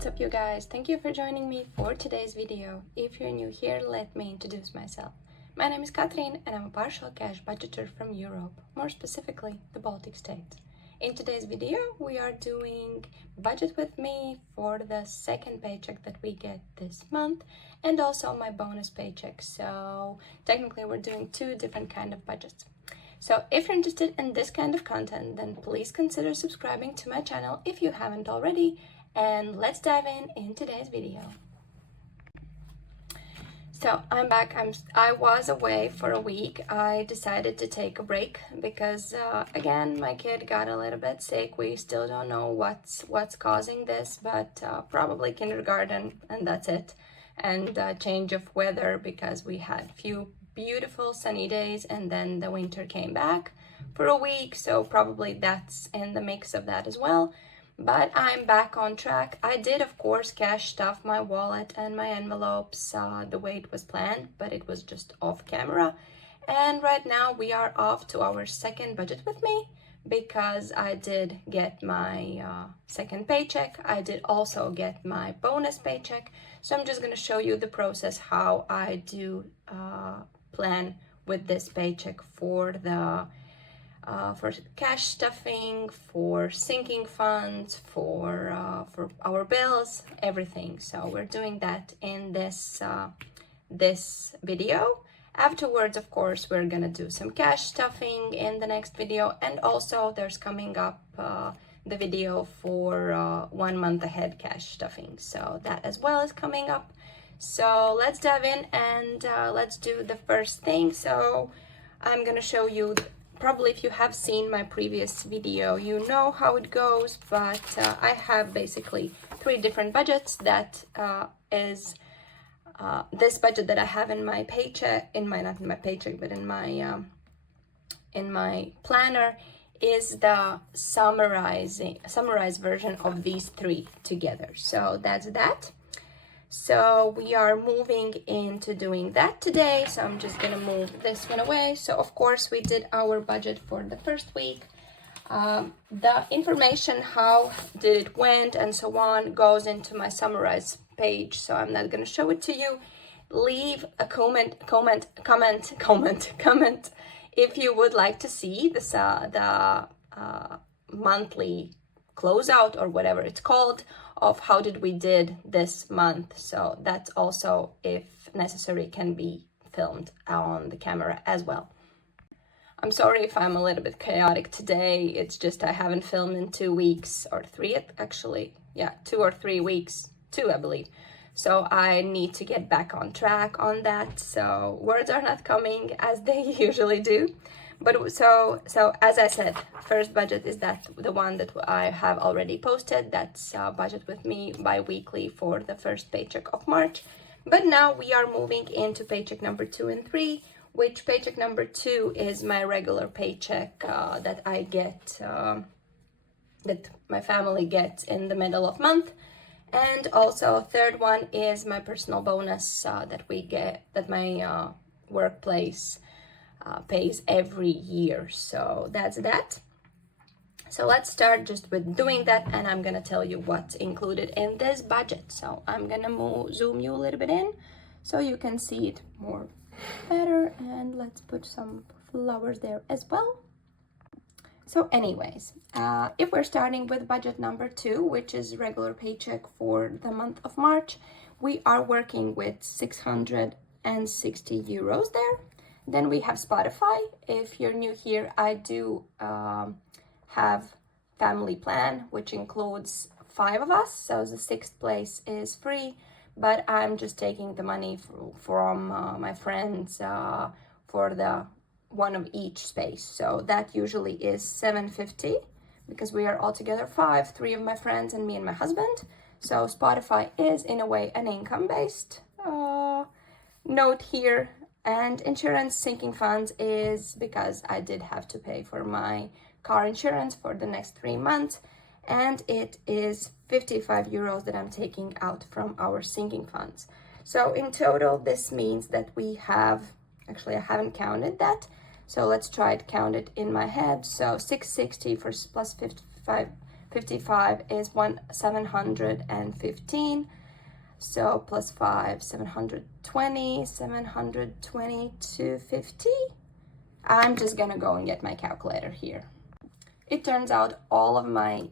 What's up, you guys? Thank you for joining me for today's video. If you're new here, let me introduce myself. My name is Catherine and I'm a partial cash budgeter from Europe, more specifically the Baltic States. In today's video, we are doing budget with me for the second paycheck that we get this month and also my bonus paycheck. So technically we're doing two different kind of budgets. So if you're interested in this kind of content, then please consider subscribing to my channel if you haven't already. And let's dive in today's video. So I'm back. I was away for a week. I decided to take a break because again, my kid got a little bit sick. We still don't know what's causing this, but probably kindergarten, and that's it. And change of weather, because we had few beautiful sunny days and then the winter came back for a week, so probably that's in the mix of that as well. But I'm back on track. I did, of course, cash stuff my wallet and my envelopes the way it was planned, but it was just off camera. And right now we are off to our second budget with me, because I did get my second paycheck. I did also get my bonus paycheck. So I'm just going to show you the process how I do plan with this paycheck for the for cash stuffing, for sinking funds, for our bills, everything. So we're doing that in this this video. Afterwards, of course, we're gonna do some cash stuffing in the next video, and also there's coming up the video for 1 month ahead cash stuffing, so that as well is coming up. So let's dive in and let's do the first thing. So I'm gonna show you, probably if you have seen my previous video, you know how it goes, but I have basically 3 different budgets. That is this budget that I have in my paycheck, not in my paycheck, but in my planner, is the summarized version of these 3 together. So that's that. So we are moving into doing that today. So I'm just gonna move this one away. So of course we did our budget for the first week. The information, how did it went and so on, goes into my summarized page. So I'm not gonna show it to you. Leave a comment if you would like to see this the monthly closeout, or whatever it's called, of how did we did this month. So that's also, if necessary, can be filmed on the camera as well. I'm sorry if I'm a little bit chaotic today. It's just I haven't filmed in 2 weeks, or 3 actually. Yeah, 2 or 3 weeks, 2 I believe. So I need to get back on track on that. So words are not coming as they usually do. But so as I said, first budget is the one that I have already posted. That's budget with me bi-weekly for the first paycheck of March. But now we are moving into paycheck number 2 and 3, which paycheck number 2 is my regular paycheck that I get, that my family gets in the middle of month. And also third one is my personal bonus that we get, that my workplace pays every year. So that's that. So let's start just with doing that, and I'm gonna tell you what's included in this budget. So I'm gonna zoom you a little bit in so you can see it more better, and let's put some flowers there as well. So anyways, if we're starting with budget number 2, which is regular paycheck for the month of March, we are working with 660 euros there. Then we have Spotify. If you're new here, I do have family plan, which includes 5 of us. So the 6th place is free, but I'm just taking the money from my friends for the one of each space. So that usually is 750, because we are all together 5, 3 of my friends and me and my husband. So Spotify is in a way an income-based note here. And insurance sinking funds is because I did have to pay for my car insurance for the next 3 months, and it is 55 euros that I'm taking out from our sinking funds. So in total, this means that we have, actually I haven't counted that, so let's try to count it in my head. So 660 plus 55 55 is 715. So plus 5, 720, 720 to 50. I'm just gonna go and get my calculator here. It turns out all of my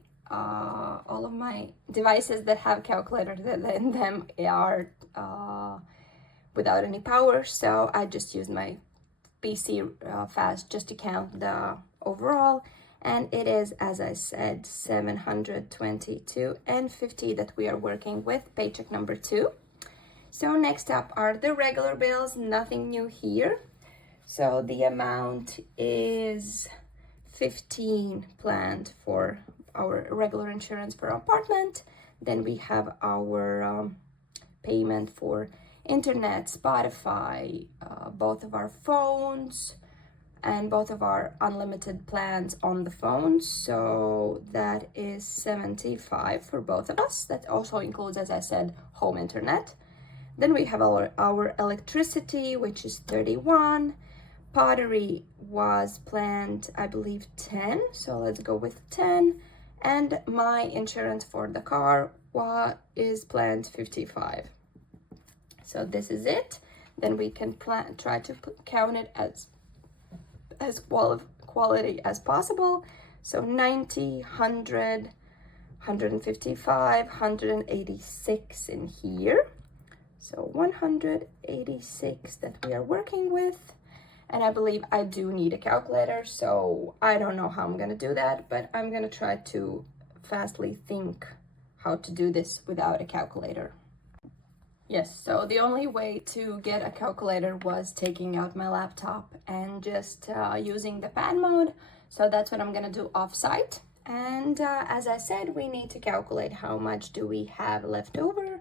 devices that have calculators in them are without any power, so I just use my PC fast just to count the overall, and it is, as I said, 722 and 50 that we are working with, paycheck number 2. So next up are the regular bills, nothing new here. So the amount is 15 planned for our regular insurance for apartment. Then we have our payment for internet, Spotify, both of our phones, and both of our unlimited plans on the phone. So that is 75 for both of us. That also includes, as I said, home internet. Then we have our electricity, which is 31. Pottery was planned, I believe, 10. So let's go with 10. And my insurance for the car is planned 55. So this is it. Then we can try to count it as quality as possible. So 90, 100, 155, 186 in here. So 186 that we are working with. And I believe I do need a calculator, so I don't know how I'm gonna do that, but I'm gonna try to fastly think how to do this without a calculator. Yes, so the only way to get a calculator was taking out my laptop and just using the pad mode. So that's what I'm gonna do off-site. And as I said, we need to calculate how much do we have left over.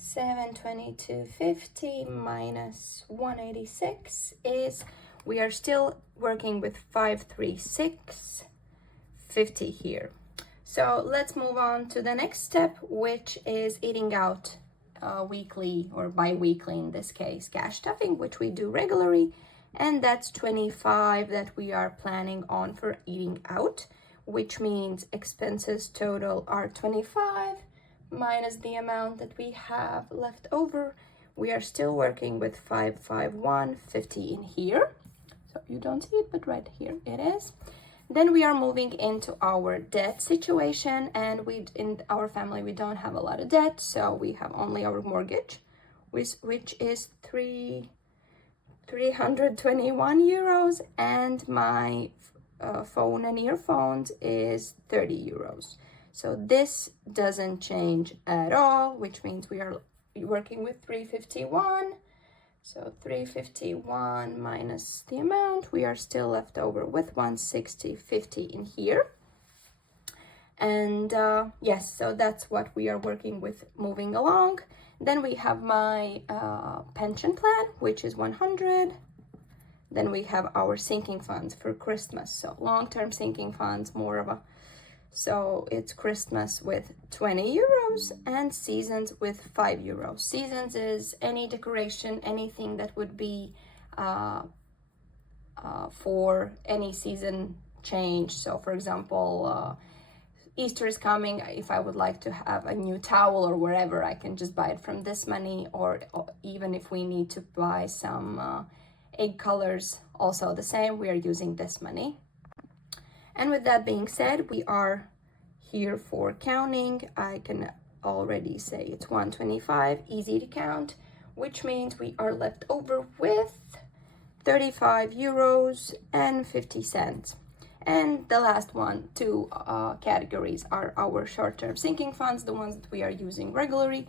722.50 minus 186 is, we are still working with 536.50 here. So let's move on to the next step, which is eating out weekly or bi-weekly in this case, cash stuffing, which we do regularly, and that's 25 that we are planning on for eating out, which means expenses total are 25 minus the amount that we have left over. We are still working with 551.50 in here. So you don't see it, but right here it is. Then we are moving into our debt situation, and in our family we don't have a lot of debt, so we have only our mortgage, which is 321 euros, and my phone and earphones is 30 euros. So this doesn't change at all, which means we are working with 351. So 351 minus the amount, we are still left over with 160.50 in here. And yes, so that's what we are working with moving along. Then we have my pension plan, which is 100. Then we have our sinking funds for Christmas. So long-term sinking funds, so it's Christmas with 20 euros and seasons with 5 euros. Seasons is any decoration, anything that would be for any season change. So for example, Easter is coming. If I would like to have a new towel or wherever, I can just buy it from this money, or even if we need to buy some egg colors, also the same, we are using this money. And with that being said, we are here for counting. I can already say it's 125, easy to count, which means we are left over with 35 euros and 50 cents. And the last two categories are our short-term sinking funds, the ones that we are using regularly.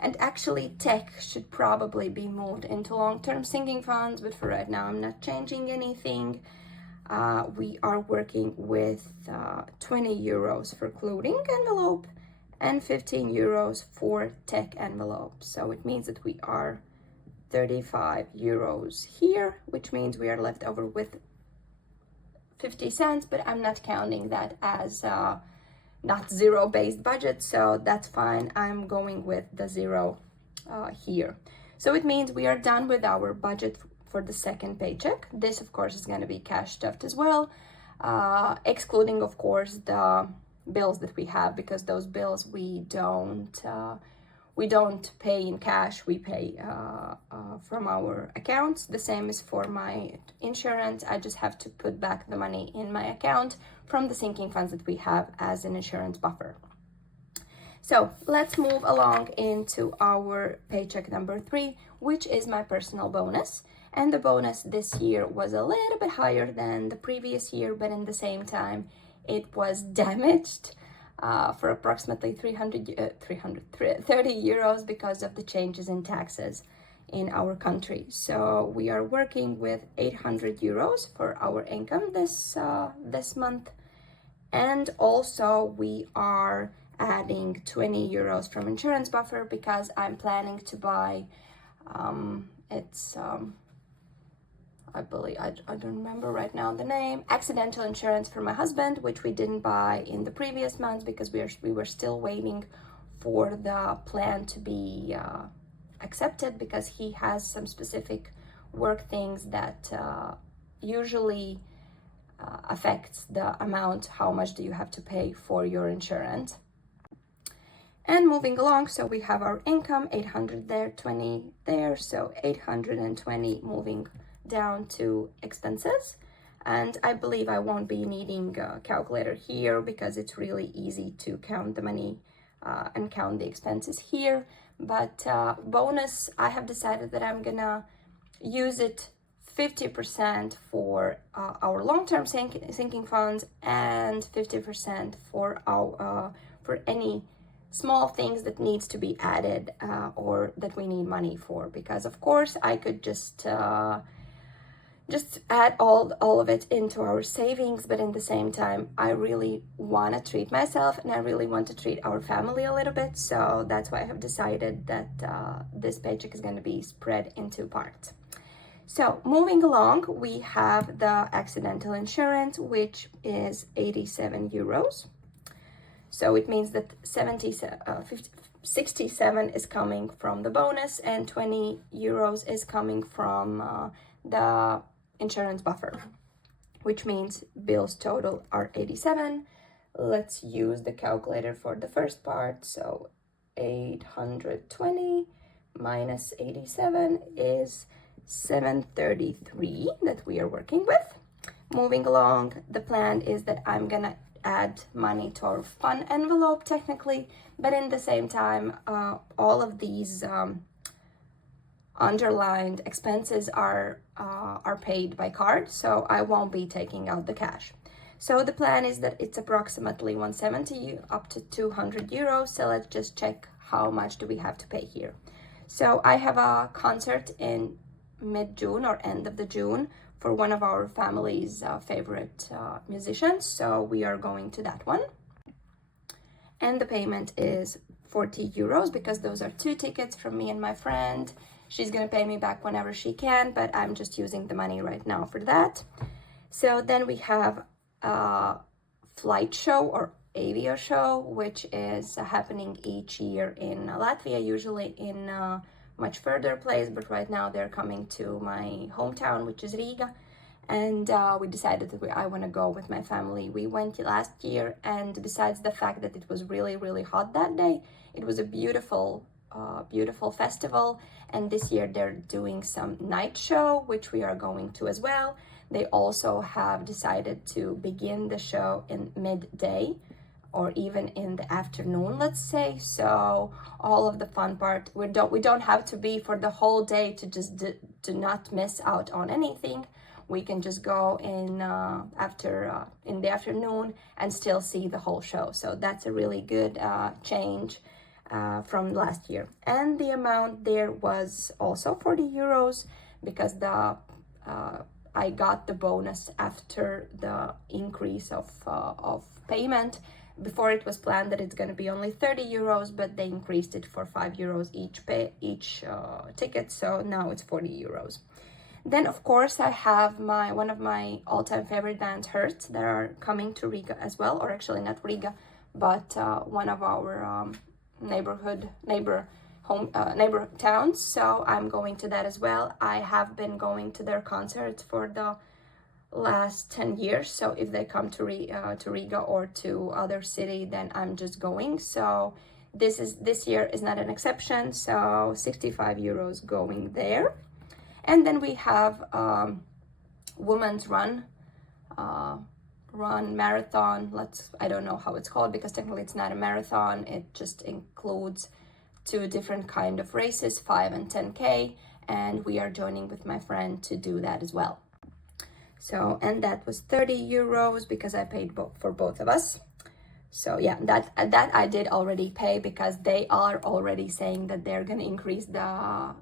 And actually tech should probably be moved into long-term sinking funds, but for right now I'm not changing anything. We are working with 20 euros for clothing envelope and 15 euros for tech envelope. So it means that we are 35 euros here, which means we are left over with 50 cents, but I'm not counting that as not zero-based budget, so that's fine. I'm going with the zero here. So it means we are done with our budget for the second paycheck. This, of course, is going to be cash stuffed as well, excluding, of course, the bills that we have, because those bills we don't pay in cash, we pay from our accounts. The same is for my insurance. I just have to put back the money in my account from the sinking funds that we have as an insurance buffer. So let's move along into our paycheck number 3, which is my personal bonus. And the bonus this year was a little bit higher than the previous year, but in the same time, it was damaged for approximately 30 euros because of the changes in taxes in our country. So we are working with 800 euros for our income this month. And also we are adding 20 euros from insurance buffer because I'm planning to buy, I believe, I don't remember right now the name, accidental insurance for my husband, which we didn't buy in the previous months because we were still waiting for the plan to be accepted, because he has some specific work things that usually affects the amount, how much do you have to pay for your insurance. And moving along, so we have our income, 800 there, 20 there, so 820 moving down to expenses. And I believe I won't be needing a calculator here because it's really easy to count the money and count the expenses here. But bonus, I have decided that I'm gonna use it 50% for our long-term sinking funds and 50% for our for any small things that needs to be added or that we need money for, because of course I could just add all of it into our savings, but in the same time I really want to treat myself and I really want to treat our family a little bit. So that's why I have decided that this paycheck is going to be spread in 2 parts. So moving along, we have the accidental insurance, which is 87 euros. So it means that 67 is coming from the bonus and 20 euros is coming from the insurance buffer, which means bills total are 87. Let's use the calculator for the first part. So 820 minus 87 is 733 that we are working with. Moving along, the plan is that I'm gonna add money to our fun envelope technically, but in the same time all of these underlined expenses are paid by card, so I won't be taking out the cash. So the plan is that it's approximately 170 up to 200 euros. So let's just check how much do we have to pay here. So I have a concert in mid-June or end of the June for one of our family's favorite musicians. So we are going to that one. And the payment is 40 euros because those are 2 tickets from me and my friend. She's gonna pay me back whenever she can, but I'm just using the money right now for that. So then we have a flight show or avia show, which is happening each year in Latvia, usually in much further place, but right now they're coming to my hometown, which is Riga, and we decided that I want to go with my family. We went last year, and besides the fact that it was really hot that day, it was a beautiful festival. And this year they're doing some night show, which we are going to as well. They also have decided to begin the show in midday or even in the afternoon, let's say. So all of the fun part, we don't have to be for the whole day to just to not miss out on anything. We can just go in in the afternoon and still see the whole show. So that's a really good change from last year. And the amount there was also 40 euros because I got the bonus after the increase of payment. Before it was planned that it's going to be only 30 euros, but they increased it for 5 euros each ticket, so now it's 40 euros. Then of course I have one of my all-time favorite bands, Hertz, that are coming to Riga as well, or actually not Riga, but one of our neighbor towns. So I'm going to that as well. I have been going to their concerts for the last 10 years. So if they come to Riga or to other city, then I'm just going. So this year is not an exception. So 65 euros going there. And then we have women's run marathon. I don't know how it's called, because technically it's not a marathon. It just includes two different kind of races, 5 and 10K, and we are joining with my friend to do that as well. So, and that was 30 euros because I paid for both of us. So yeah, that I did already pay, because they are already saying that they're gonna increase the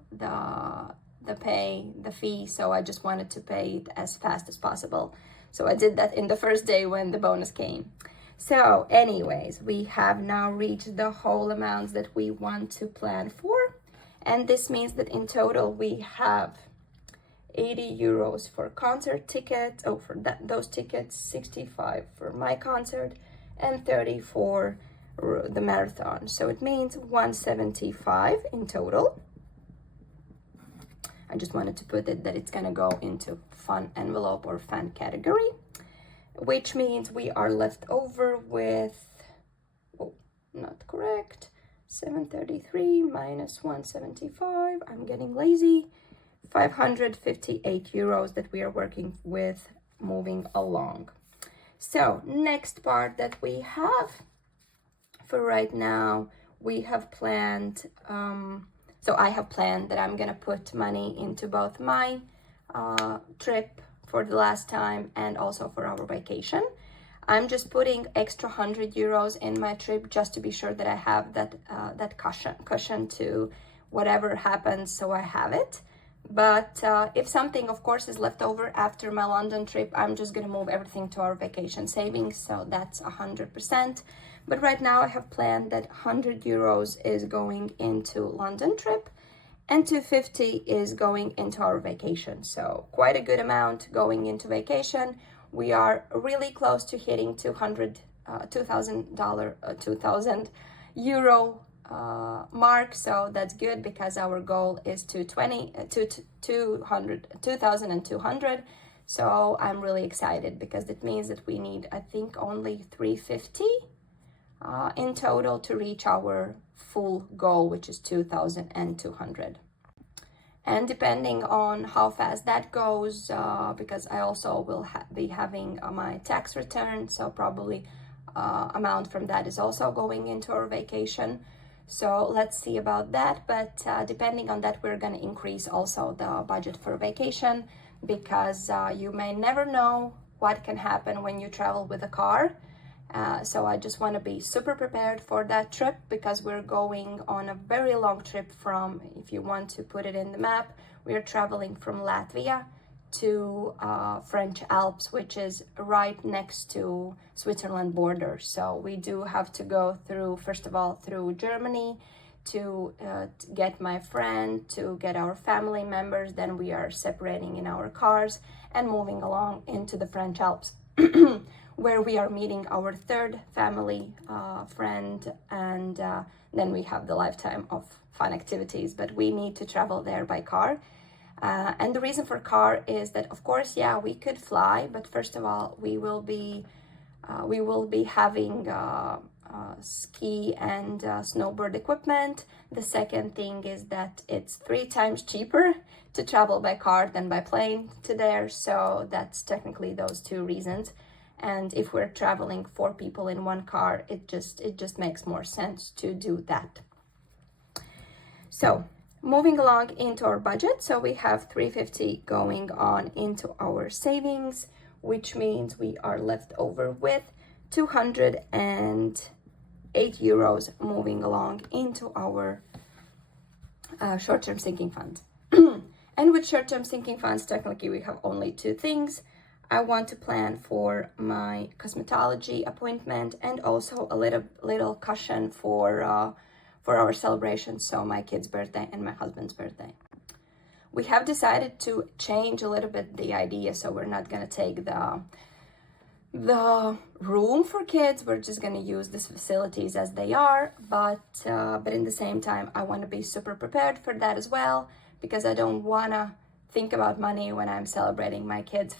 fee. So I just wanted to pay it as fast as possible. So I did that in the first day when the bonus came. So anyways, we have now reached the whole amounts that we want to plan for. And this means that in total we have 80 euros for concert tickets. Oh, for those tickets, 65 for my concert, and 30 for the marathon. So it means 175 in total. I just wanted to put it that it's gonna go into fun envelope or fun category, which means we are left over with, oh, not correct, 733 minus 175, I'm getting lazy, 558 euros that we are working with moving along. So next part that we have for right now, we have planned, so I have planned that I'm gonna put money into both my trip for the last time and also for our vacation. I'm just putting extra 100 euros in my trip just to be sure that I have that cushion to whatever happens, so I have it. But if something, of course, is left over after my London trip, I'm just gonna move everything to our vacation savings, so that's 100%. But right now I have planned that 100 euros is going into London trip and 250 is going into our vacation. So quite a good amount going into vacation. We are really close to hitting $2,000 mark, so that's good, because our goal is 2,200. So I'm really excited, because it means that we need, I think, only 350 in total to reach our full goal, which is 2,200. And depending on how fast that goes, because I also will be having my tax return, so probably amount from that is also going into our vacation. So let's see about that. But depending on that, we're going to increase also the budget for vacation, because you may never know what can happen when you travel with a car. So I just want to be super prepared for that trip, because we're going on a very long trip from, if you want to put it in the map, we are traveling from Latvia to French Alps, which is right next to Switzerland border. So we do have to go through, first of all, through Germany to get my friend, to get our family members. Then we are separating in our cars and moving along into the French Alps. Where we are meeting our third family friend, and then we have the lifetime of fun activities, but we need to travel there by car. And the reason for car is that, of course, yeah, we could fly, but first of all, we will be having ski and snowboard equipment. The second thing is that it's 3 times cheaper to travel by car than by plane to there, so that's technically those 2 reasons. And if we're traveling 4 people in one car, it just makes more sense to do that. So moving along into our budget, so we have 350 going on into our savings, which means we are left over with 208 euros moving along into our short-term sinking funds. And with short-term sinking funds, technically we have only 2 things. I want to plan for my cosmetology appointment and also a little cushion for our celebration, so my kid's birthday and my husband's birthday. We have decided to change a little bit the idea, so we're not gonna take the room for kids. We're just gonna use these facilities as they are, but in the same time, I want to be super prepared for that as well, because I don't wanna think about money when I'm celebrating my kid's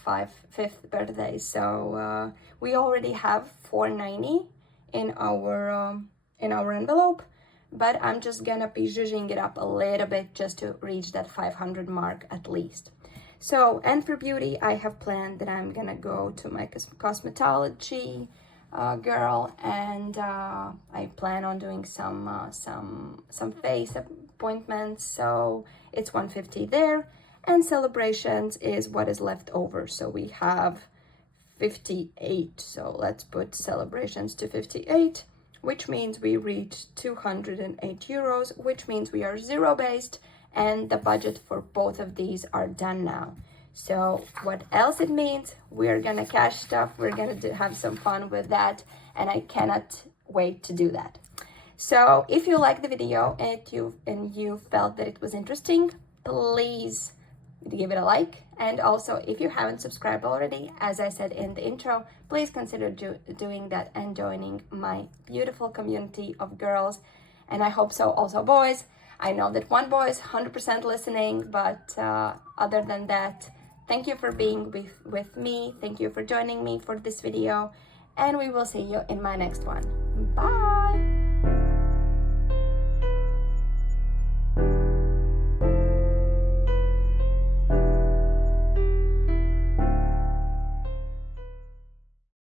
fifth birthday. So we already have $490 in our envelope, but I'm just gonna be zhuzhing it up a little bit just to reach that 500 mark at least. So, and for beauty, I have planned that I'm gonna go to my cosmetology girl, and I plan on doing some face appointments. So it's 150 there, and celebrations is what is left over. So we have 58. So let's put celebrations to 58, which means we reach 208 euros, which means we are zero based, and the budget for both of these are done now. So what else it means? We're gonna cash stuff, we're gonna have some fun with that, and I cannot wait to do that. So if you liked the video and you felt that it was interesting, please give it a like. And also, if you haven't subscribed already, as I said in the intro, please consider doing that and joining my beautiful community of girls, and I hope so also boys. I know that one boy is 100% listening, but other than that, thank you for being with me. Thank you for joining me for this video, and we will see you in my next one. Bye!